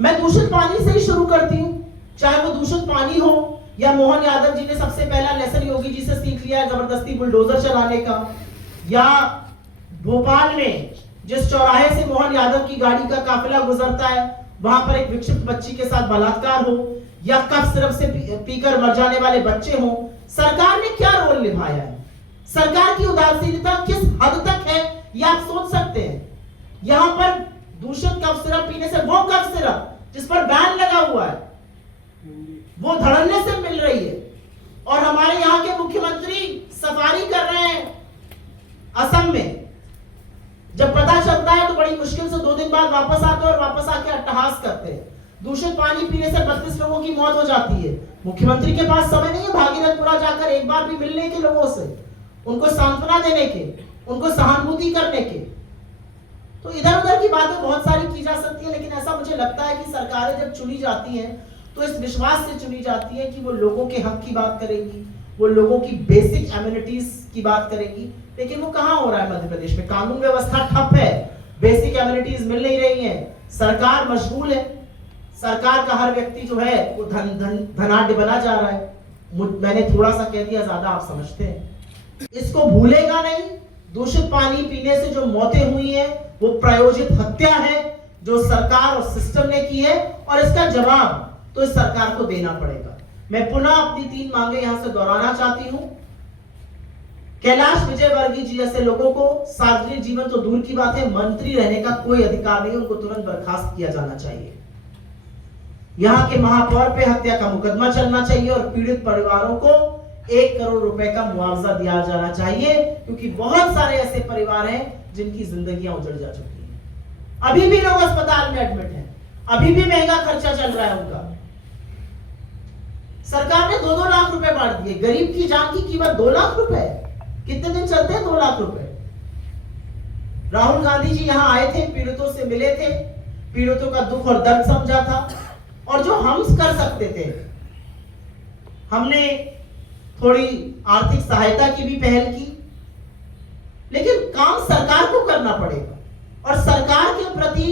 मैं दूषित पानी से ही शुरू करती हूं, चाहे वो दूषित पानी हो या मोहन यादव जी ने सबसे पहला लेसन योगी जी से सीख लिया जबरदस्ती बुलडोजर चलाने का, या भोपाल में जिस चौराहे से मोहन यादव की गाड़ी का काफिला गुजरता है वहां पर एक विक्षिप्त बच्ची के साथ बलात्कार हो, या कफ सिरप से पीकर मर जाने वाले बच्चे हो। सरकार ने क्या रोल निभाया है, सरकार की उदासीनता किस हद तक है यह आप सोच सकते हैं। यहां पर दूषित कफ सिरप पीने से, वो कफ सिरप जिस पर बैन लगा हुआ है वो धड़ल्ले से मिल रही है, और हमारे यहां के मुख्यमंत्री सफारी कर रहे हैं असम में। जब पता चलता है तो बड़ी मुश्किल से 2 दिन बाद वापस आते हैं और वापस आके अट्टहास करते हैं। दूषित पानी पीने से 32 लोगों की मौत हो जाती है। मुख्यमंत्री के पास समय नहीं है भागीरथपुरा जाकर एक बार भी मिलने के, लोगों से उनको सांत्वना देने के, उनको सहानुभूति करने के। तो इधर उधर की बातें बहुत सारी की जा सकती है, लेकिन ऐसा मुझे लगता है कि सरकारें जब चुनी जाती हैं तो इस विश्वास से चुनी जाती है कि वो लोगों के हक की बात करेंगी, वो लोगों की बेसिक एमिनिटीज की बात करेंगी। लेकिन वो कहां हो रहा है मध्य प्रदेश में? कानून व्यवस्था ठप है, बेसिक एमिनिटीज मिल नहीं रही हैं, सरकार मशगूल है, सरकार का हर व्यक्ति जो है वो धनाढ्य बना जा रहा है। मैंने थोड़ा सा कह दिया, ज्यादा आप समझते हैं। इसको भूलेगा नहीं। दूषित पानी पीने से जो मौतें हुई हैं वो प्रायोजित हत्या है जो सरकार और सिस्टम ने की है, और इसका जवाब तो इस सरकार को देना पड़ेगा। मैं पुनः अपनी 3 मांगे यहां से दोहराना चाहती हूं। कैलाश विजयवर्गीय जी जैसे लोगों को सार्वजनिक जीवन तो दूर की बात है, मंत्री रहने का कोई अधिकार नहीं, उनको तुरंत बर्खास्त किया जाना चाहिए। यहां के महापौर पे हत्या का मुकदमा चलना चाहिए और पीड़ित परिवारों को 1 करोड़ रुपए का मुआवजा दिया जाना चाहिए, क्योंकि बहुत सारे ऐसे परिवार हैं जिनकी जिंदगियां उजड़ जा चुकी हैं। अभी भी लोग अस्पताल में एडमिट हैं, अभी भी महंगा खर्चा चल रहा है उनका। सरकार ने 2-2 लाख रुपए बांट दिए। गरीब की जान की कीमत 2 लाख रुपए, कितने दिन चलते हैं 2 लाख रुपए? राहुल गांधी जी यहां आए थे, पीड़ितों से मिले थे, पीड़ितों का दुख और दर्द समझा था, और जो हम कर सकते थे, हमने थोड़ी आर्थिक सहायता की भी पहल की। लेकिन काम सरकार को करना पड़ेगा, और सरकार के प्रति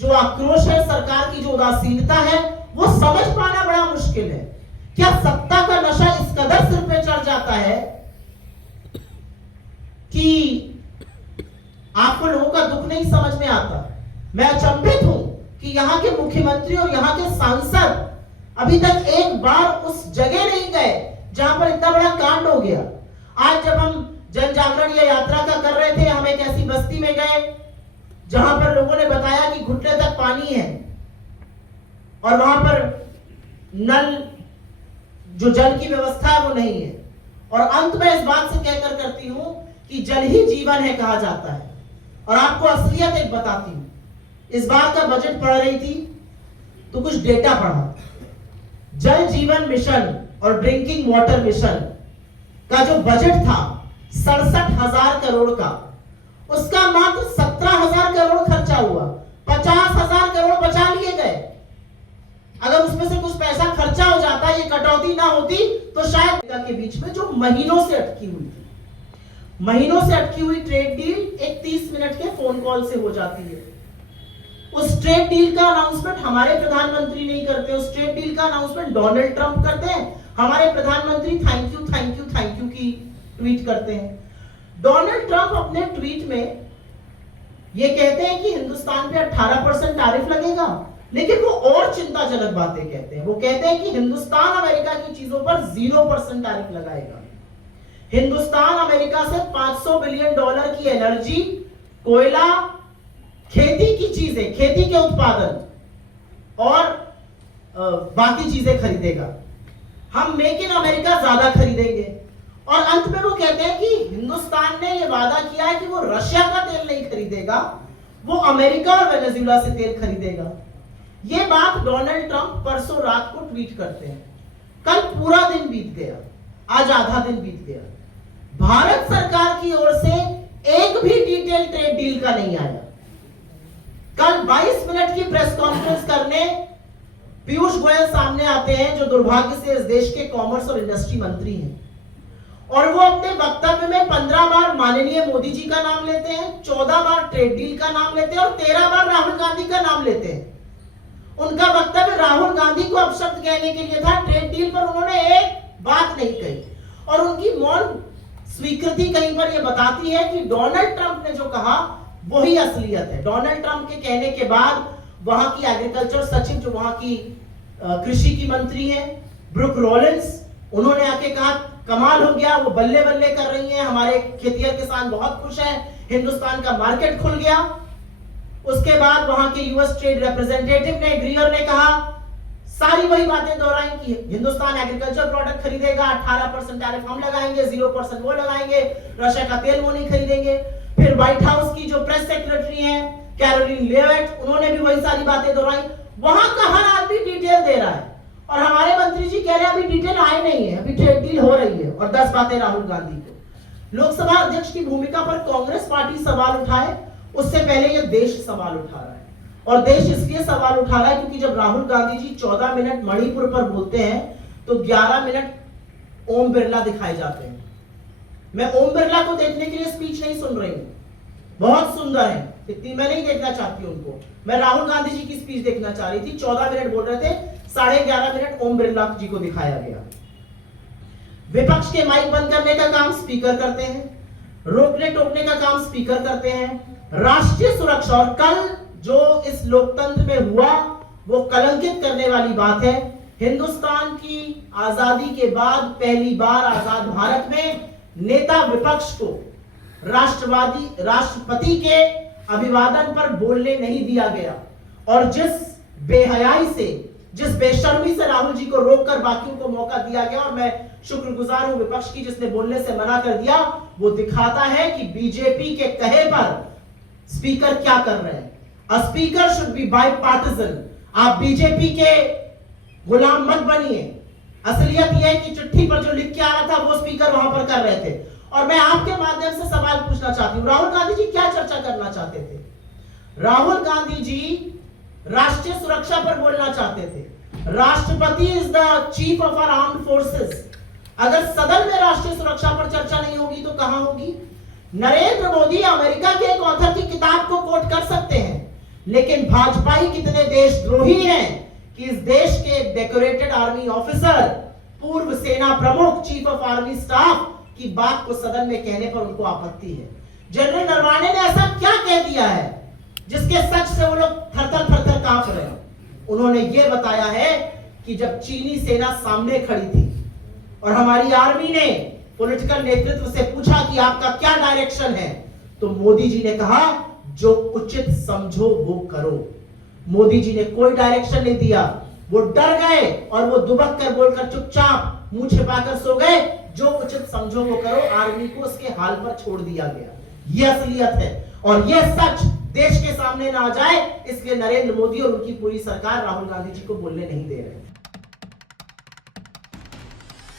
जो आक्रोश है, सरकार की जो उदासीनता है, वो समझ पाना बड़ा मुश्किल है। क्या सत्ता का नशा इस कदर सिर पे चढ़ जाता है कि आपको लोगों का दुख नहीं समझ में आता? मैं अचंभित हूं कि यहाँ के मुख्यमंत्री और यहाँ के सांसद अभी तक एक बार उस जगह नहीं गए जहां पर इतना बड़ा कांड हो गया। आज जब हम जन जागरण या यात्रा का कर रहे थे, हम एक ऐसी बस्ती में गए जहां पर लोगों ने बताया कि घुटने तक पानी है, और वहां पर नल, जो जल की व्यवस्था है वो नहीं है। और अंत में इस बात से कहकर करती हूं कि जल ही जीवन है कहा जाता है। और आपको असलियत एक बताती हूं, इस बार का बजट पढ़ रही थी तो कुछ डेटा पढ़ा। जल जीवन मिशन और ड्रिंकिंग वाटर मिशन का जो बजट था 67,000 करोड़ का, उसका मात्र 17,000 करोड़ खर्चा हुआ, 50,000 करोड़ बचा लिए गए। अगर उसमें से कुछ पैसा खर्चा हो जाता, ये कटौती ना होती, तो शायद के बीच में जो महीनों से अटकी हुई थी, महीनों से अटकी हुई ट्रेड डील एक 30 मिनट के फोन कॉल से हो जाती है। उस ट्रेड डील का अनाउंसमेंट हमारे प्रधानमंत्री नहीं करते, उस ट्रेड डील का अनाउंसमेंट डोनाल्ड ट्रंप करते हैं। हमारे प्रधानमंत्री thank you thank you thank you की ट्वीट करते हैं। डोनाल्ड ट्रंप अपने ट्वीट में ये कहते हैं कि हिंदुस्तान पे 18% टैरिफ लगेगा, लेकिन वो और चिंताजनक बातें कहते हैं। वो कहते हैं कि हिंदुस्तान अमेरिका की चीजों पर 0% टैरिफ लगाएगा। हिंदुस्तान अमेरिका से $500 बिलियन की एनर्जी, कोयला, खेती की चीजें, खेती के उत्पादन और बाकी चीजें खरीदेगा। हम मेक इन अमेरिका ज्यादा खरीदेंगे। और अंत में वो कहते हैं कि हिंदुस्तान ने यह वादा किया है कि वो रशिया का तेल नहीं खरीदेगा, वो अमेरिका और वेनेजुएला से तेल खरीदेगा। ये बात डोनाल्ड ट्रंप परसों रात को ट्वीट करते हैं। कल पूरा दिन बीत गया, आज आधा दिन बीत गया, भारत सरकार की ओर से एक भी डिटेल ट्रेड डील का नहीं आया। कल 22 मिनट की प्रेस कॉन्फ्रेंस करने पीयूष गोयल सामने आते हैं, जो दुर्भाग्य से इस देश के कॉमर्स और इंडस्ट्री मंत्री हैं, और वो अपने वक्तव्य में 15 बार माननीय मोदी जी का नाम लेते हैं, 14 बार ट्रेड डील का नाम लेते हैं और 13 बार राहुल गांधी का नाम लेते हैं। उनका वक्तव्य राहुल गांधी को अपशब्द कहने के लिए था। ट्रेड डील पर उन्होंने एक बात नहीं कही और उनकी मौन स्वीकृति कहीं पर यह बताती है कि डोनाल्ड ट्रंप ने जो कहा वही असलियत है। डोनाल्ड ट्रंप के कहने के बाद वहां की एग्रीकल्चर सचिव, जो वहां की कृषि की मंत्री हैं, ब्रुक रॉलिंस, उन्होंने आके कहा कमाल हो गया, वो बल्ले बल्ले कर रही हैं, हमारे खेतिहर किसान बहुत खुश हैं, हिंदुस्तान का मार्केट खुल गया। उसके बाद वहां के यूएस ट्रेड रिप्रेजेंटेटिव ने, ग्रीयर ने कहा, सारी वही बातें दोहराई कि हिंदुस्तान एग्रीकल्चर प्रोडक्ट खरीदेगा, 18% टैरिफ हम लगाएंगे, 0% वो लगाएंगे, रशिया का तेल वो नहीं खरीदेंगे। फिर व्हाइट हाउस की जो प्रेस सेक्रेटरी हैं कैरोलिन लेविट, उन्होंने भी वही सारी बातें दोहराई। वहां का हर आदमी डिटेल दे रहा है और हमारे मंत्री जी कह रहे हैं अभी डिटेल आए नहीं है, अभी ट्रेड डील हो रही है और 10 बातें राहुल गांधी को। लोकसभा अध्यक्ष की भूमिका पर कांग्रेस पार्टी सवाल उठाए, उससे पहले यह देश सवाल उठा रहा है। और देश इसलिए सवाल उठा रहा है क्योंकि जब राहुल गांधी जी 14 मिनट मणिपुर पर बोलते हैं तो 11 मिनट ओम बिरला दिखाए जाते हैं। मैं ओम बिरला को देखने के लिए स्पीच नहीं सुन रही हूं, बहुत सुंदर है, इतनी मैं नहीं देखना चाहती उनको। मैं राहुल गांधी जी की स्पीच देखना चाह रही थी। 14 मिनट बोल रहे थे, 11.5 मिनट ओम बिरला जी को दिखाया गया। विपक्ष के माइक बंद करने का काम स्पीकर करते हैं, रोकने टोकने का काम स्पीकर करते हैं। राष्ट्रीय सुरक्षा, और कल जो इस लोकतंत्र में हुआ वो कलंकित करने वाली बात है। हिंदुस्तान की आजादी के बाद पहली बार आजाद भारत में नेता विपक्ष को राष्ट्रपति के अभिवादन पर बोलने नहीं दिया गया और जिस बेहयाई से, जिस बेशर्मी से राहुल जी को रोककर बाकियों को मौका दिया गया, और मैं शुक्रगुजार हूं विपक्ष की जिसने बोलने से मना कर दिया, वो दिखाता है कि बीजेपी के कहे पर स्पीकर क्या कर रहे हैं। A speaker should be bipartisan। आप बीजेपी के गुलाम मत बनिए। असलियत यह है कि चिट्ठी पर जो लिख के आ रहा था वो स्पीकर वहां पर कर रहे थे। और मैं आपके माध्यम से सवाल पूछना चाहती हूं, राहुल गांधी जी क्या चर्चा करना चाहते थे? राहुल गांधी जी राष्ट्रीय सुरक्षा पर बोलना चाहते थे। राष्ट्रपति is the chief of our armed forces. अगर सदन में राष्ट्रीय सुरक्षा पर चर्चा नहीं होगी तो कहां होगी? नरेंद्र मोदी अमेरिका के एक ऑथर की किताब को कोट कर सकते हैं, लेकिन भाजपाई कितने देशद्रोही हैं कि इस देश के डेकोरेटेड आर्मी ऑफिसर, पूर्व सेना प्रमुख, चीफ ऑफ आर्मी स्टाफ की बात को सदन में कहने पर उनको आपत्ति है। जनरल नरवाने ने ऐसा क्या कह दिया है जिसके सच से वो लोग थर-थर कांप रहे हैं? उन्होंने ये बताया है कि जब चीनी सेना सामने खड़ी थी और हमारी आर्मी ने पॉलिटिकल नेतृत्व से पूछा कि आपका क्या डायरेक्शन है, तो मोदी जी ने कहा जो उचित समझो वो करो। मोदी जी ने कोई डायरेक्शन नहीं दिया, वो डर गए और वो दुबक कर बोलकर चुपचाप मुंह छिपाकर सो गए। जो उचित समझो वो करो, आर्मी को उसके हाल पर छोड़ दिया गया। ये असलियत है और ये सच देश के सामने ना आ जाए, इसलिए नरेंद्र मोदी और उनकी पूरी सरकार राहुल गांधी जी को बोलने नहीं दे रहे।